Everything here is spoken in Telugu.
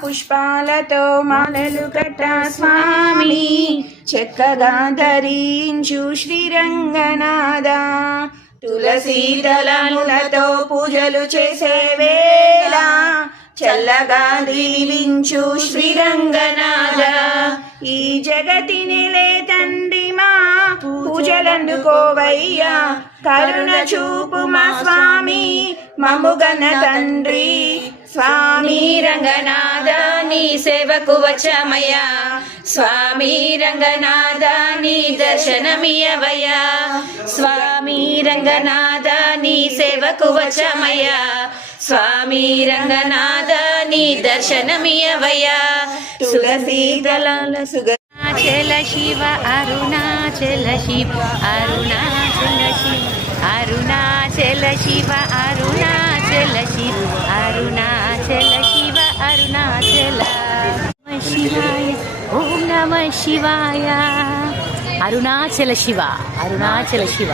పుష్పాలతో మాలలు కట్ట స్వామి చక్కగా ధరించు శ్రీరంగనాథ తులసీ దళములతో పూజలు చేసే వేళ చల్లగా దీవించు శ్రీరంగనాథ ఈ జగతిని లే తండ్రి మా పూజలందుకోవయ్యా కరుణ చూపు మా స్వామి మముగన తండ్రి స్వామి రంగనాథ నీ సేవకు వచ్చామయ్యా స్వామి రంగనాథ నీ దర్శనమియవయ్యా స్వామి రంగనాథ నీ సేవకు వచ్చామయ్యా స్వామి రంగనాథ నీ దర్శనమియవయ్యా తులసీ దళాల అరుణాచల శివ అరుణాచల శివ అరుణాచల శివ అరుణాచల శివ అరుణాచల శివ అరుణాచల శివ అరుణాచల శివాయ ఓం నమ శివాయ అరుణాచల శివ అరుణాచల శివ